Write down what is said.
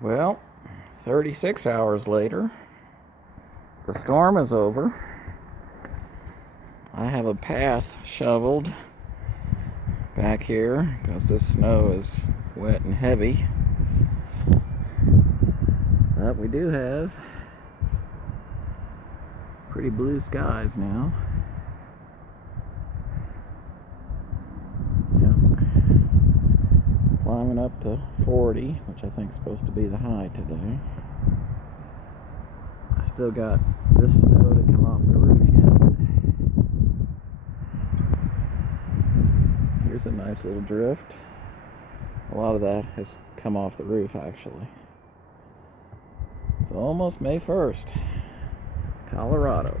Well, 36 hours later, the storm is over. I have a path shoveled back here because this snow is wet and heavy. But we do have pretty blue skies now. Yeah. Climbing up to 40, which I think is supposed to be the high today. I still got this snow to come off the roof yet. Here's a nice little drift. A lot of that has come off the roof actually. It's almost May 1st, Colorado.